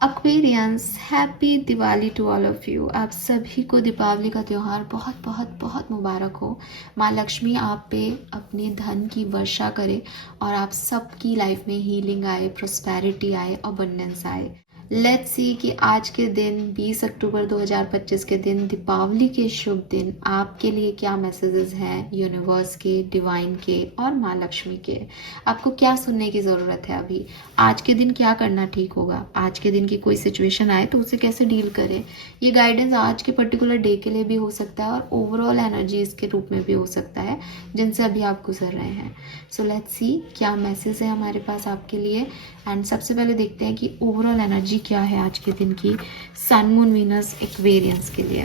Aquarians, happy Diwali to all of you. आप सभी को दीपावली का त्यौहार बहुत बहुत बहुत मुबारक हो। माँ लक्ष्मी आप पे अपने धन की वर्षा करे और आप सबकी लाइफ में हीलिंग आए, प्रोस्पेरिटी आए, अबंडेंस आए। लेट्स सी कि आज के दिन 20 अक्टूबर 2025 के दिन, दीपावली के शुभ दिन, आपके लिए क्या मैसेजेस हैं यूनिवर्स के, डिवाइन के और माँ लक्ष्मी के। आपको क्या सुनने की ज़रूरत है अभी, आज के दिन क्या करना ठीक होगा, आज के दिन की कोई सिचुएशन आए तो उसे कैसे डील करें। ये गाइडेंस आज के पर्टिकुलर डे के लिए भी हो सकता है और ओवरऑल एनर्जीज के रूप में भी हो सकता है जिनसे अभी आप गुजर रहे हैं। सो लेट्स सी क्या मैसेज है हमारे पास आपके लिए। एंड सबसे पहले देखते हैं कि ओवरऑल एनर्जी क्या है आज के दिन की सन मून वीनस एक्वेरियंस के लिए।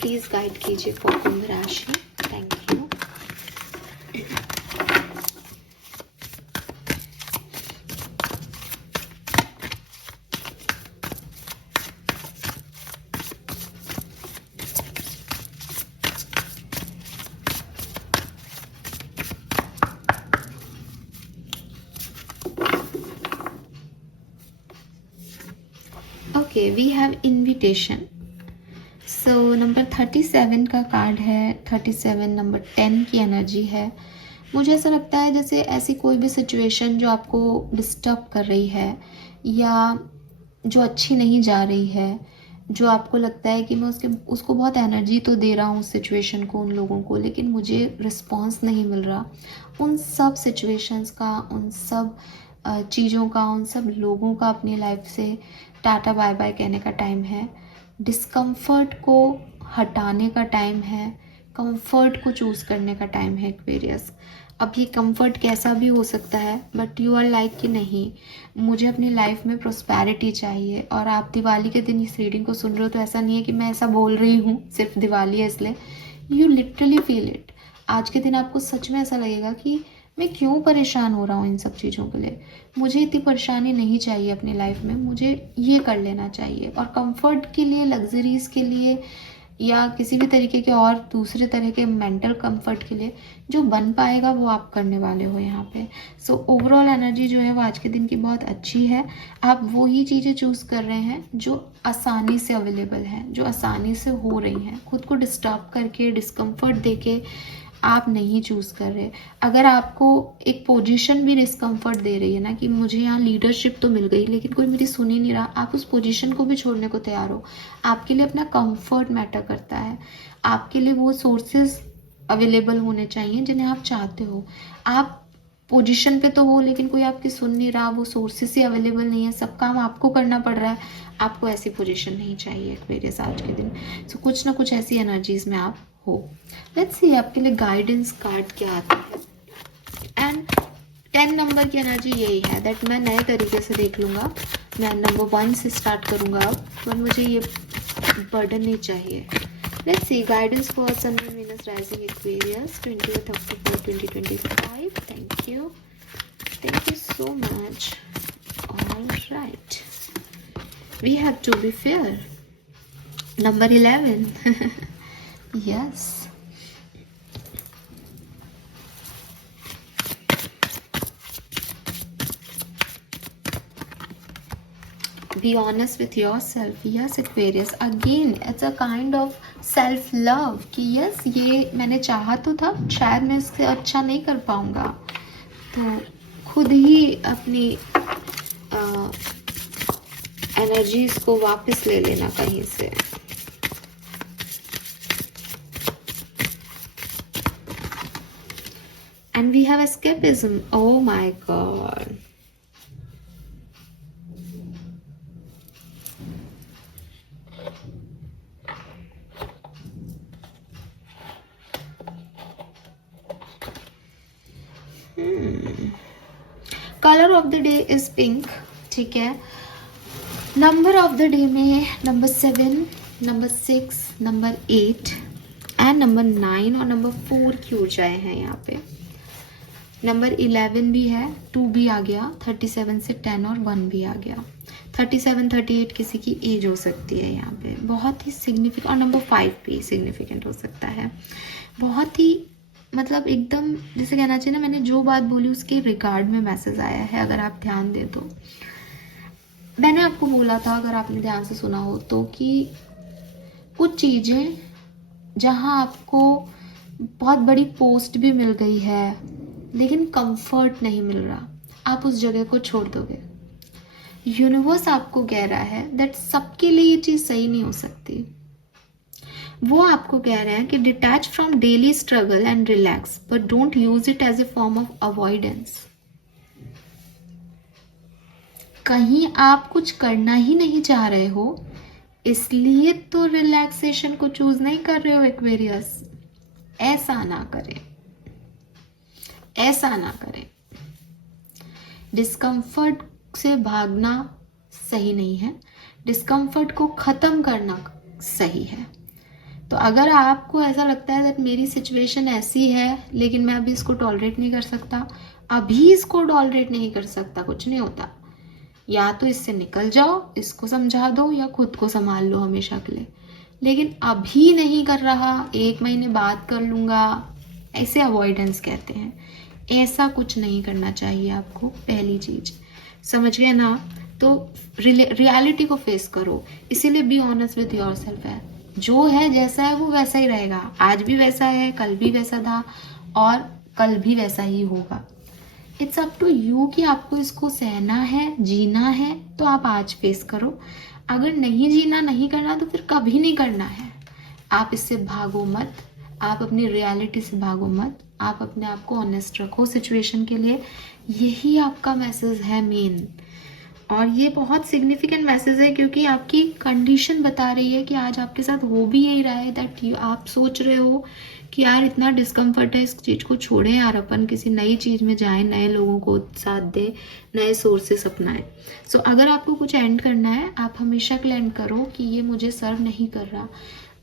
प्लीज गाइड कीजिए फॉर कुंभ राशि। Thank you. Okay, we have invitation. So number 37 का कार्ड है। 37 नंबर 10 की एनर्जी है। मुझे ऐसा लगता है जैसे ऐसी कोई भी सिचुएशन जो आपको डिस्टर्ब कर रही है या जो अच्छी नहीं जा रही है, जो आपको लगता है कि मैं उसको बहुत एनर्जी तो दे रहा हूँ उस सिचुएशन को, उन लोगों को, लेकिन मुझे रिस्पॉन्स नहीं मिल रहा, उन सब सिचुएशंस का, उन सब चीज़ों का, उन सब लोगों का अपनी लाइफ से टाटा बाय बाय कहने का टाइम है। डिस्कम्फर्ट को हटाने का टाइम है, कंफर्ट को चूज़ करने का टाइम है एक्वेरियस। अब ये कंफर्ट कैसा भी हो सकता है, बट यू आर लाइक कि नहीं, मुझे अपनी लाइफ में प्रोस्पेरिटी चाहिए। और आप दिवाली के दिन इस रीडिंग को सुन रहे हो तो ऐसा नहीं है कि मैं ऐसा बोल रही हूँ सिर्फ दिवाली है इसलिए। You literally feel it. आज के दिन आपको सच में ऐसा लगेगा कि मैं क्यों परेशान हो रहा हूँ इन सब चीज़ों के लिए, मुझे इतनी परेशानी नहीं चाहिए अपनी लाइफ में, मुझे ये कर लेना चाहिए। और कंफर्ट के लिए, लग्जरीज के लिए या किसी भी तरीके के और दूसरे तरह के मेंटल कंफर्ट के लिए जो बन पाएगा वो आप करने वाले हो यहाँ पे। सो ओवरऑल एनर्जी जो है वो आज के दिन की बहुत अच्छी है। आप वही चीज़ें चूज़ कर रहे हैं जो आसानी से अवेलेबल हैं, जो आसानी से हो रही हैं। खुद को डिस्टर्ब करके, डिस्कम्फर्ट देके आप नहीं चूज़ कर रहे। अगर आपको एक पोजीशन भी डिस्कम्फर्ट दे रही है ना कि मुझे यहाँ लीडरशिप तो मिल गई लेकिन कोई मेरी सुन ही नहीं रहा, आप उस पोजीशन को भी छोड़ने को तैयार हो। आपके लिए अपना कंफर्ट मैटर करता है। आपके लिए वो सोर्सेज अवेलेबल होने चाहिए जिन्हें आप चाहते हो। आप पोजीशन पे तो हो लेकिन कोई आपकी सुन नहीं रहा, वो सोर्सेस ही अवेलेबल नहीं है, सब काम आपको करना पड़ रहा है। आपको ऐसी पोजीशन नहीं चाहिए एक्वेरियस आज के दिन। सो कुछ ना कुछ ऐसी एनर्जीज में आप हो। लेट्स सी आपके लिए गाइडेंस कार्ड क्या आता है। एंड 10 नंबर की एनर्जी यही है दैट मैं नए तरीके से देख लूँगा। मैं नंबर 1 से स्टार्ट करूँगा अब, पर मुझे ये बर्डन नहीं चाहिए। Let's see guidance for sun moon Venus rising Aquarius 20th October 2025। Thank you so much. All right, we have to be fair. Number 11 yes. Be honest with yourself. Yes Aquarius, again it's a kind of self love कि yes ये मैंने चाहा तो था, शायद मैं इससे अच्छा नहीं कर पाऊंगा, तो खुद ही अपनी एनर्जीज को वापस ले लेना कहीं से। And we have escapism. Oh my god. Color of the day is pink. ठीक है। नंबर ऑफ द डे में number 7, number 6, number 8 and number 9 और नंबर 4 की ऊर्जाएं हैं यहाँ पे। नंबर 11 भी है, 2 भी आ गया, 37 से 10 और 1 भी आ गया। 37, 38 किसी की एज हो सकती है यहाँ पे, बहुत ही सिग्निफिकेंट। और नंबर 5 भी सिग्निफिकेंट हो सकता है। बहुत ही मतलब एकदम जैसे कहना चाहिए ना, मैंने जो बात बोली उसके रिगार्ड में मैसेज आया है, अगर आप ध्यान दें तो। मैंने आपको बोला था, अगर आपने ध्यान से सुना हो तो, कि कुछ चीज़ें जहाँ आपको बहुत बड़ी पोस्ट भी मिल गई है लेकिन कंफर्ट नहीं मिल रहा, आप उस जगह को छोड़ दोगे। यूनिवर्स आपको कह रहा है दैट सबके लिए ये चीज़ सही नहीं हो सकती। वो आपको कह रहे हैं कि detach from daily struggle and relax, but don't use it as a form of avoidance. कहीं आप कुछ करना ही नहीं चाह रहे हो, इसलिए तो रिलैक्सेशन को चूज नहीं कर रहे हो एक्वेरियस। ऐसा ना करें, ऐसा ना करें। डिस्कम्फर्ट से भागना सही नहीं है, डिस्कम्फर्ट को खत्म करना सही है। तो अगर आपको ऐसा लगता है दैट मेरी सिचुएशन ऐसी है लेकिन मैं अभी इसको टॉलरेट नहीं कर सकता, अभी इसको टॉलरेट नहीं कर सकता, कुछ नहीं होता। या तो इससे निकल जाओ, इसको समझा दो, या खुद को संभाल लो हमेशा के लिए। लेकिन अभी नहीं कर रहा, 1 महीने बाद कर लूँगा, ऐसे अवॉइडेंस कहते हैं। ऐसा कुछ नहीं करना चाहिए आपको। पहली चीज समझ गए ना? तो रियलिटी को फेस करो। इसीलिए बी ऑनेस्ट विद योरसेल्फ है, जो है जैसा है वो वैसा ही रहेगा। आज भी वैसा है, कल भी वैसा था, और कल भी वैसा ही होगा। इट्स अप टू यू कि आपको इसको सहना है, जीना है, तो आप आज फेस करो। अगर नहीं जीना, नहीं करना, तो फिर कभी नहीं करना है। आप इससे भागो मत, आप अपनी रियलिटी से भागो मत, आप अपने आप को ऑनेस्ट रखो सिचुएशन के लिए। यही आपका मैसेज है मेन। और ये बहुत सिग्निफिकेंट मैसेज है क्योंकि आपकी कंडीशन बता रही है कि आज आपके साथ हो भी यही रहा है। दैट आप सोच रहे हो कि यार इतना डिस्कम्फर्ट है, इस चीज़ को छोड़े यार, अपन किसी नई चीज़ में जाए, नए लोगों को साथ दे, नए सोर्सेस अपनाएं। सो अगर आपको कुछ एंड करना है, आप हमेशा के लिए एंड करो कि ये मुझे सर्व नहीं कर रहा।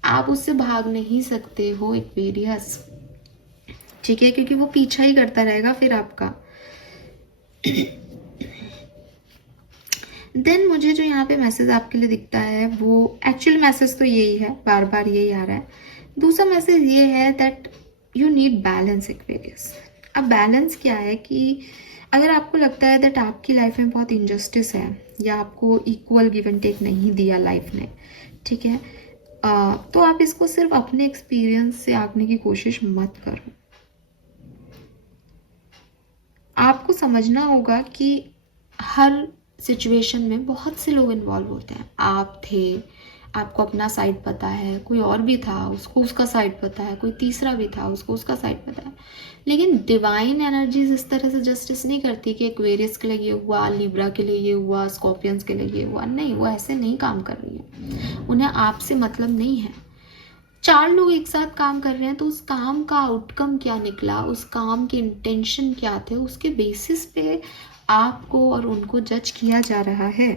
आप उससे भाग नहीं सकते हो एक्वेरियस, ठीक है? क्योंकि वो पीछा ही करता रहेगा फिर आपका। देन मुझे जो यहाँ पे मैसेज आपके लिए दिखता है, वो एक्चुअल मैसेज तो यही है, बार बार यही आ रहा है। दूसरा मैसेज ये है that you need balance Aquarius. अब बैलेंस क्या है कि अगर आपको लगता है दैट आपकी लाइफ में बहुत इनजस्टिस है, या आपको इक्वल गिव एंड टेक नहीं दिया लाइफ ने, ठीक है, तो आप इसको सिर्फ अपने एक्सपीरियंस से आंकने की कोशिश मत करो। आपको समझना होगा कि हर सिचुएशन में बहुत से लोग इन्वॉल्व होते हैं। आप थे, आपको अपना साइड पता है, कोई और भी था, उसको उसका साइड पता है, कोई तीसरा भी था, उसको उसका साइड पता है। लेकिन डिवाइन एनर्जीज इस तरह से जस्टिस नहीं करती कि एक्वेरियस के लिए ये हुआ, लिब्रा के लिए ये हुआ, स्कॉर्पियंस के लिए ये हुआ। नहीं, वो ऐसे नहीं काम कर रही है। उन्हें आपसे मतलब नहीं है। 4 लोग एक साथ काम कर रहे हैं तो उस काम का आउटकम क्या निकला, उस काम के इंटेंशन क्या थे, उसके बेसिस पे आपको और उनको जज किया जा रहा है।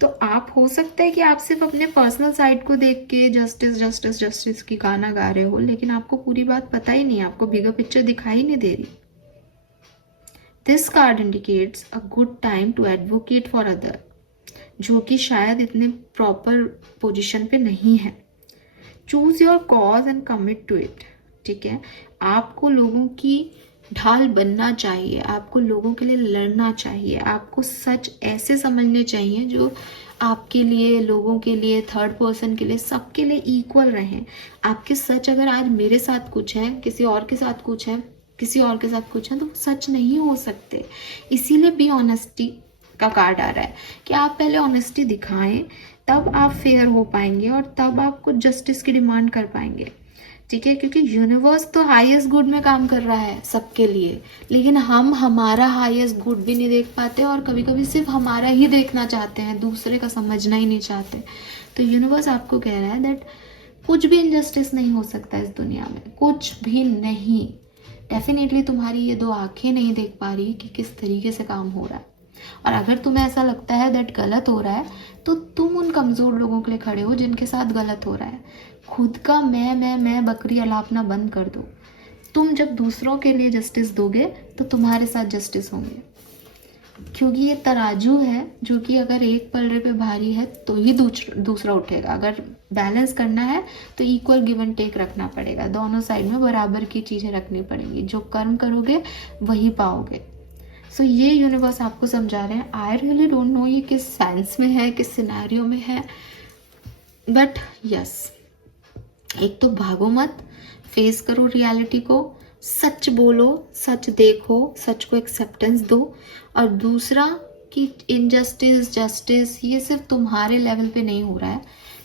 तो आप, हो सकता है कि आप सिर्फ अपने पर्सनल साइड को देख के जस्टिस जस्टिस जस्टिस की गाना गा रहे हो, लेकिन आपको पूरी बात पता ही नहीं, आपको बिगर पिक्चर दिखाई नहीं दे रही। This card indicates a good time to advocate for other, जो कि शायद इतने प्रॉपर पोजिशन पे नहीं है। Choose your cause and commit to it, ठीक है? आपको लोगों की ढाल बनना चाहिए, आपको लोगों के लिए लड़ना चाहिए, आपको सच ऐसे समझने चाहिए जो आपके लिए, लोगों के लिए, थर्ड पर्सन के लिए, सबके लिए इक्वल रहें। आपके सच अगर आज मेरे साथ कुछ है, किसी और के साथ कुछ है, किसी और के साथ कुछ है, तो सच नहीं हो सकते। इसीलिए बी ऑनेस्टी का कार्ड आ रहा है कि आप पहले ऑनेस्टी दिखाएं, तब आप फेयर हो पाएंगे और तब आप कुछ जस्टिस की डिमांड कर पाएंगे, ठीक है? क्योंकि यूनिवर्स तो हाईएस्ट गुड में काम कर रहा है सबके लिए, लेकिन हम हमारा हाईएस्ट गुड भी नहीं देख पाते और कभी कभी सिर्फ हमारा ही देखना चाहते हैं, दूसरे का समझना ही नहीं चाहते। तो यूनिवर्स आपको कह रहा है दैट कुछ भी इनजस्टिस नहीं हो सकता इस दुनिया में, कुछ भी नहीं। डेफिनेटली तुम्हारी ये 2 आंखें नहीं देख पा रही कि किस तरीके से काम हो रहा है। और अगर तुम्हें ऐसा लगता है दैट गलत हो रहा है, तो तुम उन कमज़ोर लोगों के लिए खड़े हो जिनके साथ गलत हो रहा है। खुद का मैं बकरी अलापना बंद कर दो। तुम जब दूसरों के लिए जस्टिस दोगे तो तुम्हारे साथ जस्टिस होंगे, क्योंकि ये तराजू है जो कि अगर एक पलड़े पे भारी है तो ही दूसरा उठेगा। अगर बैलेंस करना है तो इक्वल गिव एंड टेक रखना पड़ेगा, दोनों साइड में बराबर की चीज़ें रखनी पड़ेंगी। जो कर्म करोगे वही पाओगे। सो ये यूनिवर्स आपको समझा रहे हैं। आई रियली डोंट नो ये किस सेंस में है, किस सिनेरियो में है, बट यस, एक तो भागो मत, फेस करो रियलिटी को, सच बोलो, सच देखो, सच को एक्सेप्टेंस दो। और दूसरा कि इनजस्टिस जस्टिस ये सिर्फ तुम्हारे लेवल पे नहीं हो रहा है,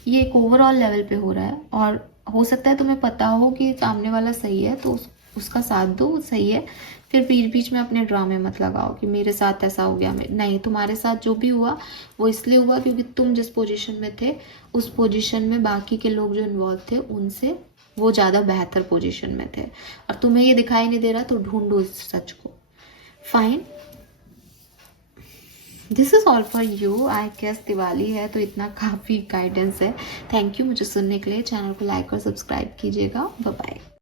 ये एक ओवरऑल लेवल पे हो रहा है। और हो सकता है तुम्हें पता हो कि सामने वाला सही है तो उसका साथ दो, वो सही है। फिर बीच बीच में अपने ड्रामे मत लगाओ कि मेरे साथ ऐसा हो गया। नहीं, तुम्हारे साथ जो भी हुआ वो इसलिए हुआ क्योंकि तुम जिस पोजीशन में थे उस पोजीशन में बाकी के लोग जो इन्वॉल्व थे उनसे वो ज़्यादा बेहतर पोजीशन में थे, और तुम्हें ये दिखाई नहीं दे रहा तो ढूंढो इस सच को। Fine, this is all for you. I guess Diwali है तो इतना काफ़ी गाइडेंस है। थैंक यू मुझे सुनने के लिए। चैनल को लाइक और सब्सक्राइब कीजिएगा। Bye bye.